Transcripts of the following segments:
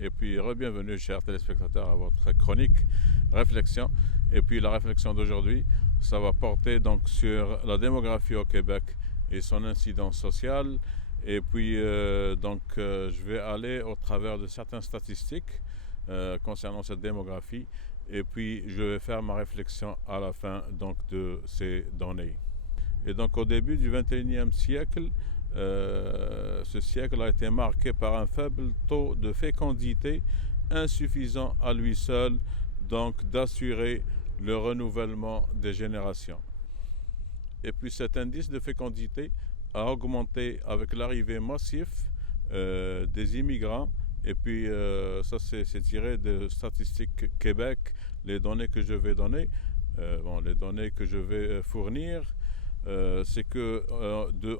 et puis re-bienvenue, chers téléspectateurs, à votre chronique Réflexion. Et puis la réflexion d'aujourd'hui, ça va porter donc sur la démographie au Québec et son incidence sociale. Et puis je vais aller au travers de certaines statistiques concernant cette démographie. Et puis je vais faire ma réflexion à la fin donc de ces données. Et donc au début du XXIe siècle, ce siècle a été marqué par un faible taux de fécondité, insuffisant à lui seul donc d'assurer le renouvellement des générations. Et puis cet indice de fécondité a augmenté avec l'arrivée massive des immigrants. Et puis ça c'est tiré de Statistiques Québec, les données que je vais donner, les données que je vais fournir. C'est que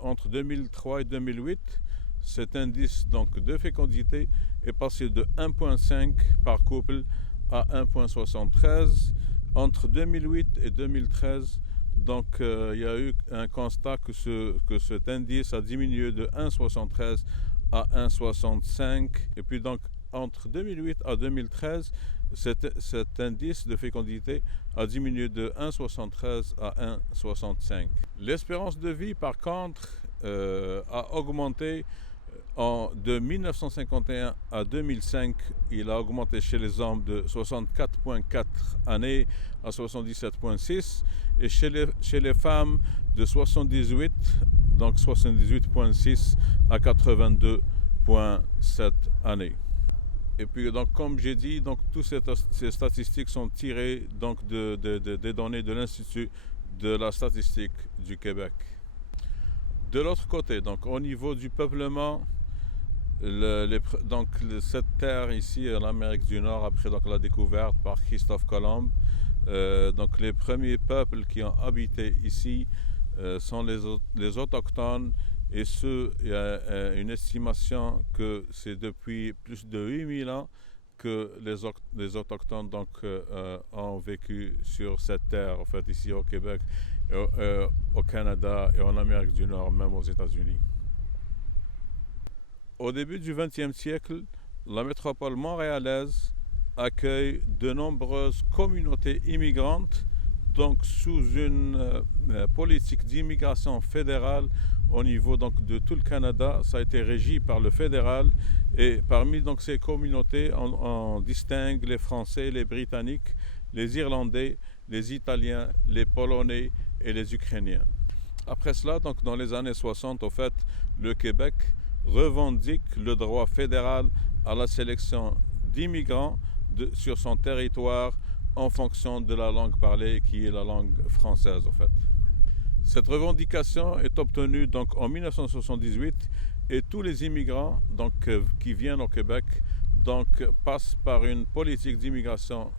entre 2003 et 2008, cet indice donc, de fécondité est passé de 1,5 par couple à 1,73. Entre 2008 et 2013, donc il y a eu un constat que cet indice a diminué de 1,73 à 1,65. Et puis donc entre 2008 à 2013, cet indice de fécondité a diminué de 1,73 à 1,65. L'espérance de vie, par contre, a augmenté de 1951 à 2005. Il a augmenté chez les hommes de 64,4 années à 77,6 et chez les femmes de 78, donc 78,6 à 82,7 années. Et puis, donc, comme j'ai dit, donc, toutes ces statistiques sont tirées donc, des données de l'Institut de la statistique du Québec. De l'autre côté, donc, au niveau du peuplement, cette terre ici, en Amérique du Nord, après donc, la découverte par Christophe Colomb, donc, les premiers peuples qui ont habité ici sont les Autochtones. Et il y a une estimation que c'est depuis plus de 8000 ans que les Autochtones donc, ont vécu sur cette terre, en fait, ici au Québec, au Canada et en Amérique du Nord, même aux États-Unis. Au début du XXe siècle, la métropole montréalaise accueille de nombreuses communautés immigrantes, donc sous une politique d'immigration fédérale au niveau donc, de tout le Canada. Ça a été régi par le fédéral et parmi donc, ces communautés, on distingue les Français, les Britanniques, les Irlandais, les Italiens, les Polonais et les Ukrainiens. Après cela, donc, dans les années 60, au fait, le Québec revendique le droit fédéral à la sélection d'immigrants sur son territoire en fonction de la langue parlée qui est la langue française en fait. Cette revendication est obtenue donc en 1978 et tous les immigrants donc, qui viennent au Québec donc, passent par une politique d'immigration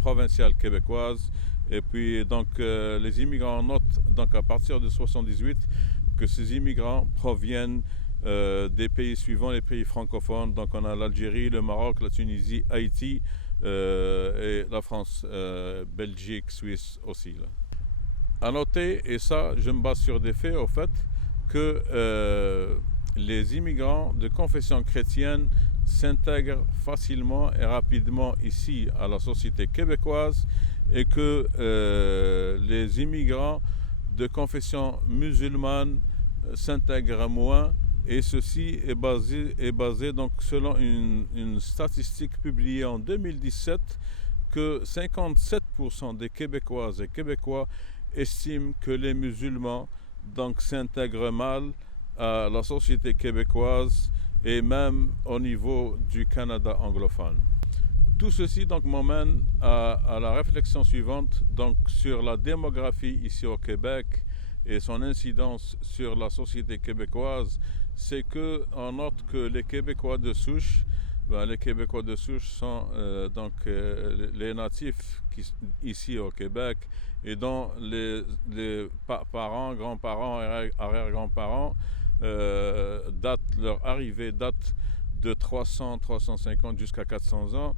provinciale québécoise et puis donc, les immigrants notent donc, à partir de 1978 que ces immigrants proviennent des pays suivants, les pays francophones. Donc on a l'Algérie, le Maroc, la Tunisie, Haïti, et la France, Belgique, Suisse aussi. Là. À noter, et ça je me base sur des faits au fait, que les immigrants de confession chrétienne s'intègrent facilement et rapidement ici à la société québécoise et que les immigrants de confession musulmane s'intègrent moins. Et ceci est basé donc, selon une statistique publiée en 2017 que 57% des Québécoises et Québécois estiment que les musulmans donc, s'intègrent mal à la société québécoise et même au niveau du Canada anglophone. Tout ceci donc, m'emmène à la réflexion suivante donc, sur la démographie ici au Québec et son incidence sur la société québécoise. C'est qu'on note que les Québécois de souche, les Québécois de souche sont les natifs ici au Québec et dont les parents, grands-parents, arrière-grands-parents, leur arrivée date de 300, 350 jusqu'à 400 ans.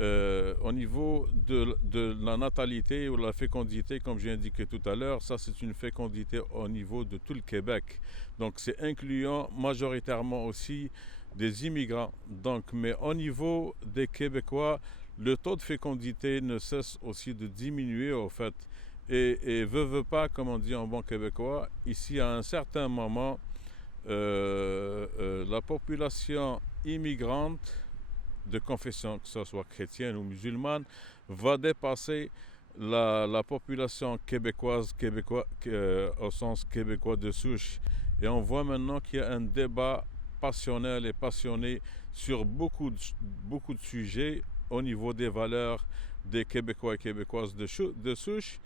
Au niveau de la natalité ou la fécondité, comme j'ai indiqué tout à l'heure, ça c'est une fécondité au niveau de tout le Québec. Donc c'est incluant majoritairement aussi des immigrants. Donc, mais au niveau des Québécois, le taux de fécondité ne cesse aussi de diminuer au fait. Et veut pas, comme on dit en bon québécois, ici à un certain moment, la population immigrante de confession, que ce soit chrétienne ou musulmane, va dépasser la population québécoise, au sens québécois de souche. Et on voit maintenant qu'il y a un débat passionnel et passionné sur beaucoup de sujets au niveau des valeurs des Québécois et Québécoises de souche.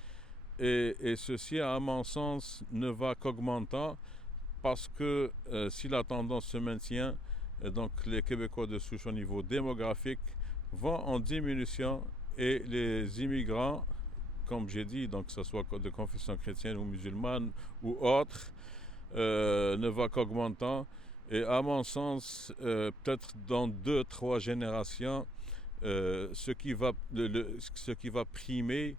Et ceci, à mon sens, ne va qu'augmentant parce que si la tendance se maintient, donc les Québécois de souche au niveau démographique vont en diminution et les immigrants, comme j'ai dit, donc que ce soit de confession chrétienne ou musulmane ou autre, ne va qu'augmentant. Et à mon sens, peut-être dans 2-3 générations, ce qui va primer,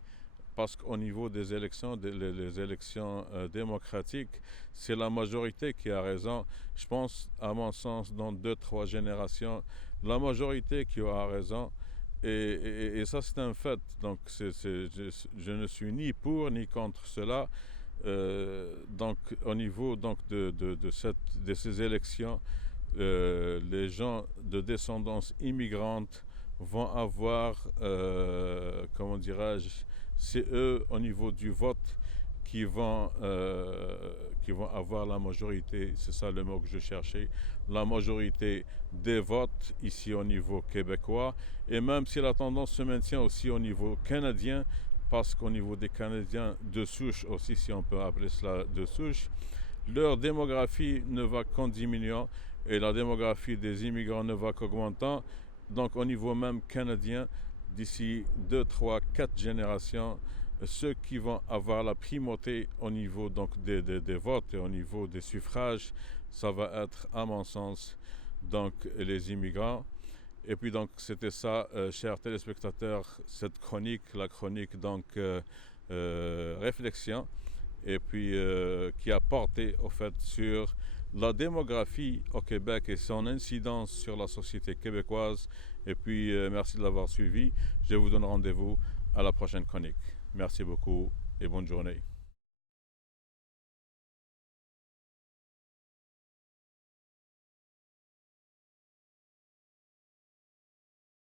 parce qu'au niveau des élections, les élections démocratiques, c'est la majorité qui a raison. Je pense, à mon sens, dans 2-3 générations, la majorité qui aura raison. Et ça, c'est un fait. Donc, je ne suis ni pour ni contre cela. Donc, au niveau donc, de ces élections, les gens de descendance immigrante vont avoir, comment dirais-je, c'est eux, au niveau du vote, qui vont avoir la majorité, c'est ça le mot que je cherchais, la majorité des votes ici au niveau québécois. Et même si la tendance se maintient aussi au niveau canadien, parce qu'au niveau des Canadiens de souche aussi, si on peut appeler cela de souche, leur démographie ne va qu'en diminuant et la démographie des immigrants ne va qu'augmentant. Donc au niveau même canadien, d'ici 2, 3, 4 générations, ceux qui vont avoir la primauté au niveau donc des votes et au niveau des suffrages, ça va être, à mon sens, donc les immigrants. Et puis donc c'était ça, chers téléspectateurs, cette chronique, la chronique donc réflexion, et puis qui a porté au fait sur la démographie au Québec et son incidence sur la société québécoise. Et puis merci de l'avoir suivi. Je vous donne rendez-vous à la prochaine chronique. Merci beaucoup et bonne journée.